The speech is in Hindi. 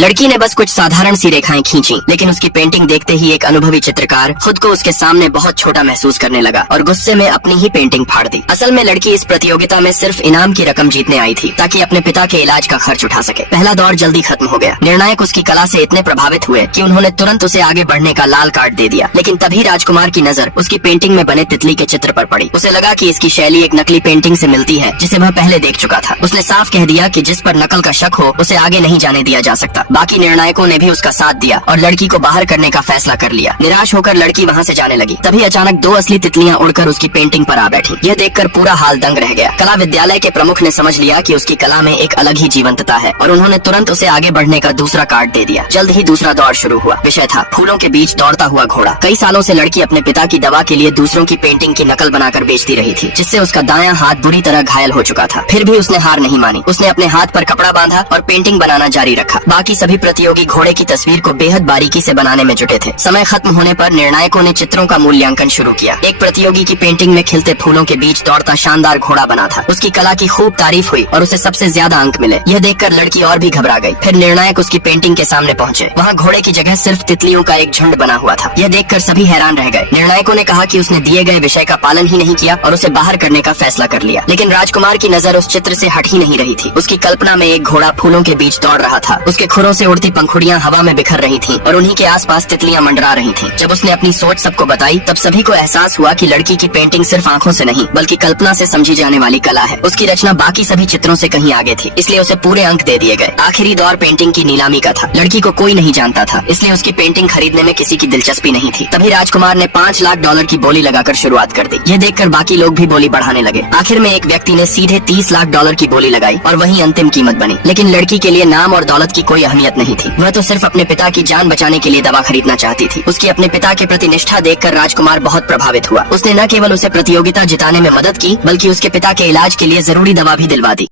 लड़की ने बस कुछ साधारण सी रेखाएं खींची, लेकिन उसकी पेंटिंग देखते ही एक अनुभवी चित्रकार खुद को उसके सामने बहुत छोटा महसूस करने लगा और गुस्से में अपनी ही पेंटिंग फाड़ दी। असल में लड़की इस प्रतियोगिता में सिर्फ इनाम की रकम जीतने आई थी ताकि अपने पिता के इलाज का खर्च उठा सके। पहला दौर जल्दी खत्म हो गया। निर्णायक उसकी कला से इतने प्रभावित हुए कि उन्होंने तुरंत उसे आगे बढ़ने का लाल कार्ड दे दिया। लेकिन तभी राजकुमार की नजर उसकी पेंटिंग में बने तितली के चित्र पर पड़ी। उसे लगा कि इसकी शैली एक नकली पेंटिंग से मिलती है जिसे वह पहले देख चुका था। उसने साफ कह दिया कि जिस पर नकल का शक हो उसे आगे नहीं जाने दिया जा सकता। बाकी निर्णायकों ने भी उसका साथ दिया और लड़की को बाहर करने का फैसला कर लिया। निराश होकर लड़की वहाँ से जाने लगी। तभी अचानक दो असली तितलियां उड़कर उसकी पेंटिंग पर आ बैठी। यह देखकर पूरा हाल दंग रह गया। कला विद्यालय के प्रमुख ने समझ लिया कि उसकी कला में एक अलग ही जीवंतता है और उन्होंने तुरंत उसे आगे बढ़ने का दूसरा कार्ड दे दिया। जल्द ही दूसरा दौर शुरू हुआ। विषय था फूलों के बीच दौड़ता हुआ घोड़ा। कई सालों से लड़की अपने पिता की दवा के लिए दूसरों की पेंटिंग की नकल बनाकर बेचती रही थी, जिससे उसका दायां हाथ बुरी तरह घायल हो चुका था। फिर भी उसने हार नहीं मानी। उसने अपने हाथ पर कपड़ा बांधा और पेंटिंग बनाना जारी रखा। बाकी सभी प्रतियोगी घोड़े की तस्वीर को बेहद बारीकी से बनाने में जुटे थे। समय खत्म होने पर निर्णायकों ने चित्रों का मूल्यांकन शुरू किया। एक प्रतियोगी की पेंटिंग में खिलते फूलों के बीच दौड़ता शानदार घोड़ा बना था। उसकी कला की खूब तारीफ हुई और उसे सबसे ज्यादा अंक मिले। यह देखकर लड़की और भी घबरा गई। फिर निर्णायक उसकी पेंटिंग के सामने पहुंचे। वहाँ घोड़े की जगह सिर्फ तितलियों का एक झुंड बना हुआ था। यह देखकर सभी हैरान रह गए। निर्णायकों ने कहा कि उसने दिए गए विषय का पालन ही नहीं किया और उसे बाहर करने का फैसला कर लिया। लेकिन राजकुमार की नजर उस चित्र से हट ही नहीं रही थी। उसकी कल्पना में एक घोड़ा फूलों के बीच दौड़ रहा था। उसके खुरों से उड़ती पंखुड़ियां हवा में बिखर रही थीं और उन्हीं के आसपास तितलियां मंडरा रही थीं। जब उसने अपनी सोच सबको बताई तब सभी को एहसास हुआ कि लड़की की पेंटिंग सिर्फ आंखों से नहीं बल्कि कल्पना से समझी जाने वाली कला है। उसकी रचना बाकी सभी चित्रों से कहीं आगे थी, इसलिए उसे पूरे अंक दे दिए गए। आखिरी दौर पेंटिंग की नीलामी का था। लड़की को कोई नहीं जानता था, इसलिए उसकी पेंटिंग खरीदने में किसी की दिलचस्पी नहीं थी। तभी राजकुमार ने $5 लाख की बोली लगाकर शुरुआत कर दी। ये देखकर बाकी लोग भी बोली बढ़ाने लगे। आखिर में एक व्यक्ति ने सीधे $30 लाख की बोली लगाई और वही अंतिम कीमत बनी। लेकिन लड़की के लिए नाम और दौलत की कोई अहमियत नहीं थी। वह तो सिर्फ अपने पिता की जान बचाने के लिए दवा खरीदना चाहती थी। उसकी अपने पिता के प्रति निष्ठा देखकर राजकुमार बहुत प्रभावित हुआ। उसने न केवल उसे प्रतियोगिता जिताने में मदद की बल्कि उसके पिता के इलाज के लिए जरूरी दवा भी दिलवा दी।